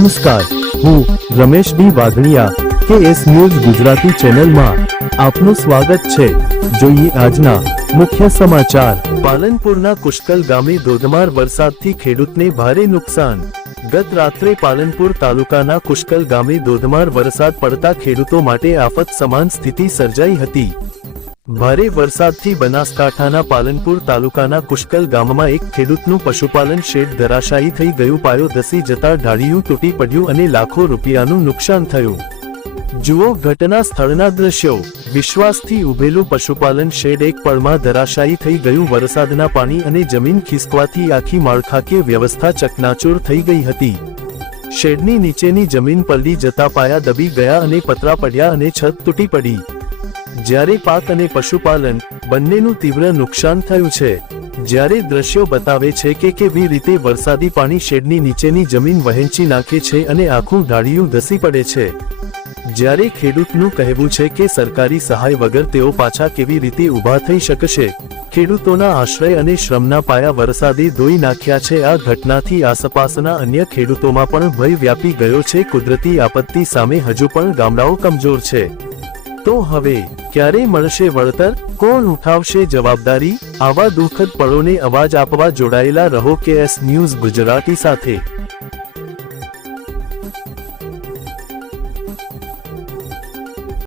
નમસ્કાર, હું રમેશ બી વાઘણિયા કે એસ ન્યૂઝ ગુજરાતી ચેનલમાં આપનું સ્વાગત છે. જોઈએ આજના મુખ્ય સમાચાર. પાલનપુરના કુશકલ ગામે ધોધમાર વરસાદથી ખેડૂતને ભારે નુકસાન. ગત રાત્રે પાલનપુર તાલુકાના કુશકલ ગામે ધોધમાર વરસાદ પડતા ખેડૂતો માટે આફત સમાન સ્થિતિ સર્જાઈ હતી. ભારે વરસાદથી બનાસકાંઠાના પાલનપુર તાલુકાના કુશકલ ગામમાં એક ખેડૂતનું પશુપાલન શેડ ધરાશાયી થઈ ગયું. પાયો ધસી જતા ઢાળિયું તૂટી પડ્યું અને લાખો રૂપિયાનું નુકસાન થયું. જુઓ ઘટના સ્થળના દ્રશ્યો. વિશ્વાસથી ઉભેલું પશુપાલન શેડ એક પળમાં ધરાશાયી થઈ ગયું. વરસાદના પાણી અને જમીન ખિસકવાથી આખી માળખાકીય વ્યવસ્થા ચકનાચૂર થઈ ગઈ હતી. શેડની નીચેની જમીન પલળી જતા પાયા દબી ગયા અને પતરા પડ્યા અને છત તૂટી પડી. જ્યારે પાક અને પશુપાલન બંનેનું તીવ્ર નુકસાન થયું છે, જ્યારે દ્રશ્યો બતાવે છે કે કેવી રીતે વરસાદી પાણી શેડની નીચેની જમીન વહેંચી નાખે છે અને આખું ઢાળિયું ધસી પડે છે. જ્યારે ખેડૂતનું કહેવું છે કે સરકારી સહાય વગર તેઓ પાછા કેવી રીતે ઊભા થઈ શકશે, ખેડૂતોના આશ્રય અને શ્રમના પાયા વરસાદે ધોઈ નાખ્યા છે. આ ઘટનાથી આસપાસના અન્ય ખેડૂતોમાં પણ ભય વ્યાપી ગયો છે. કુદરતી આપત્તિ સામે હજુ પણ ગામડાઓ કમજોર છે. તો હવે ક્યારે મળશે વળતર? કોણ ઉઠાવશે જવાબદારી? આવા દુઃખદ પળોને અવાજ આપવા જોડાયેલા રહો કે એસ ન્યૂઝ ગુજરાતી સાથે.